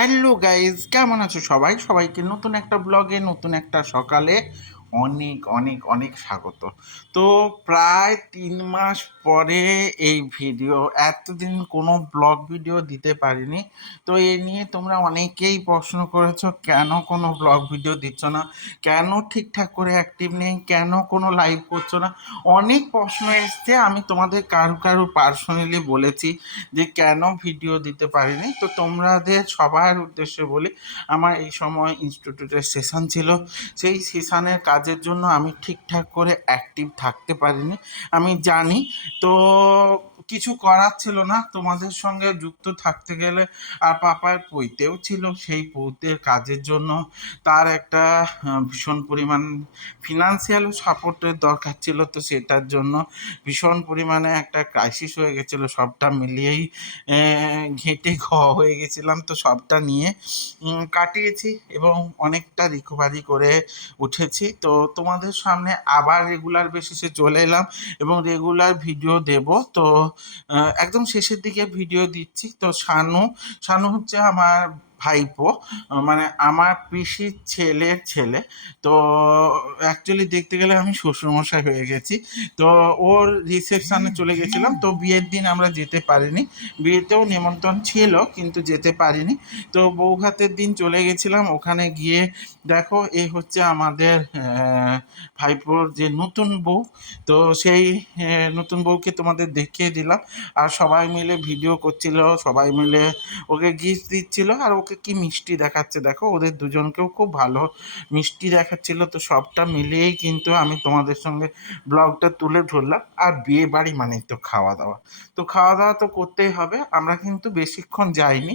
Hello guys, কেমন আছো সবাই? সবাইকে নতুন একটা ব্লগে, নতুন একটা সকালে অনেক অনেক অনেক স্বাগত। তো প্রায় 3 মাস পরে এই ভিডিও, এতদিন কোনো ব্লগ ভিডিও দিতে পারিনি। তো এ নিয়ে তোমরা অনেকেই প্রশ্ন করেছো, কেন কোনো ব্লগ ভিডিও দিচ্ছ না, কেন ঠিকঠাক করে অ্যাক্টিভ নেই, কেন কোনো লাইভ করছো না। অনেক প্রশ্ন এসছে, আমি তোমাদের কারু কারু পার্সোনালি বলেছি যে কেন ভিডিও দিতে পারিনি। তো তোমাদের সবার উদ্দেশ্যে বলি, আমার এই সময় ইনস্টিটিউটের সেশন ছিল, সেই সেশনের কাজের জন্য আমি ঠিকঠাক করে অ্যাক্টিভ থাকতে পারিনি, আমি জানি। তো কিছু করার ছিল না, তোমাদের সঙ্গে যুক্ত থাকতে গেলে। আর পাপার পৈতেও ছিল, সেই পৈতের কাজের জন্য তার একটা ভীষণ পরিমাণ ফিনান্সিয়াল সাপোর্টের দরকার ছিল। তো সেটার জন্য ভীষণ পরিমাণে একটা ক্রাইসিস হয়ে গেছিলো, সবটা মিলিয়েই ঘেঁটে হয়ে গেছিলাম। তো সবটা নিয়ে কাটিয়েছি এবং অনেকটা রিকভারি করে উঠেছি। তো তোমাদের সামনে আবার রেগুলার বেসিসে চলে এলাম এবং রেগুলার ভিডিও দেব। তো একদম শেষের দিকে ভিডিও দিচ্ছি। তো শানু শানু হচ্ছে আমার ভাইপো, মানে আমার পিসির ছেলের ছেলে। তো অ্যাকচুয়ালি দেখতে গেলে আমি শ্বশুরমশাই হয়ে গেছি। তো ওর রিসেপশানে চলে গেছিলাম, তো বিয়ের দিন আমরা যেতে পারিনি। বিয়েতেও নিমন্ত্রণ ছিল কিন্তু যেতে পারিনি। তো বৌভাতের দিন চলে গেছিলাম, ওখানে গিয়ে দেখো এই হচ্ছে আমাদের ভাইপোর যে নতুন বউ। তো সেই নতুন বউকে তোমাদের দেখিয়ে দিলাম। আর সবাই মিলে ভিডিও করছিল, সবাই মিলে ওকে গিফট দিচ্ছিল, আর ওকে কি মিষ্টি দেখাচ্ছে দেখো, ওদের দুজনকেও খুব ভালো মিষ্টি দেখাচ্ছিল। তো সবটা মিলিয়েই কিন্তু আমি তোমাদের সঙ্গে ব্লগটা তুলে ধরলাম। আর বিয়ে বাড়ি মানেই তো খাওয়া দাওয়া, তো খাওয়া দাওয়া তো করতেই হবে। আমরা কিন্তু বেশিক্ষণ যাইনি,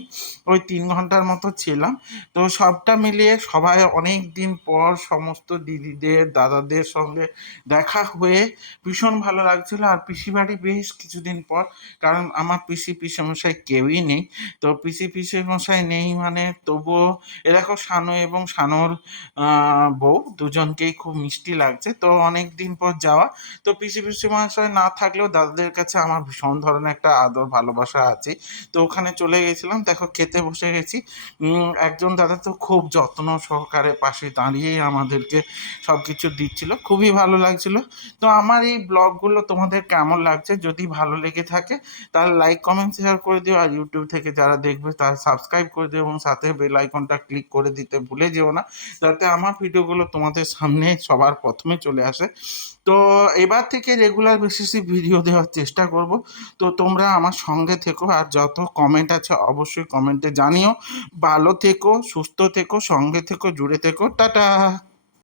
ওই 3 ঘন্টার মতো ছিলাম। তো সবটা মিলিয়ে সবাই অনেক দিন পর সমস্ত দিদিদের দাদাদের সঙ্গে দেখা হয়ে ভীষণ ভালো লাগছিল। আর পিসি বাড়ি বেশ কিছুদিন পর, কারণ আমার পিসেমশাই কেউই নেই। তো পিসেমশাই নেই মানে তবুও এ দেখো শানু এবং শানুর বউ দুজনকেই খুব মিষ্টি লাগছে। তো অনেক দিন পর যাওয়া। তো পিসেমশাই না থাকলেও দাদাদের কাছে আমার ভীষণ ধরনের একটা আদর ভালোবাসা আছে। তো ওখানে চলে গেছিলাম, দেখো খেতে বসে গেছি। একজন দাদা তো খুব যত্ন সহকারে পাশে দাঁড়িয়েই আমাদেরকে সব কিছু দিচ্ছিল, খুবই ভালো লাগছিল। তো আমার এই ব্লগগুলো তোমাদের কেমন লাগছে, যদি ভালো লেগে থাকে তাহলে লাইক কমেন্ট শেয়ার করে দিও। আর ইউটিউব থেকে যারা দেখবে তারা সাবস্ক্রাইব করে দিও এবং সাথে বেল আইকনটা ক্লিক করে দিতে ভুলে যেও না, যাতে আমার ভিডিওগুলো তোমাদের সামনে সবার প্রথমে চলে আসে। তো এবার থেকে রেগুলার বেসিসে ভিডিও দেওয়ার চেষ্টা করব। তো তোমরা আমার সঙ্গে থেকো, আর যত কমেন্ট আছে অবশ্যই কমেন্টে জানিও। ভালো থেকো, সুস্থ থেকো, সঙ্গে থেকো, জুড়ে থেকো। টাটা।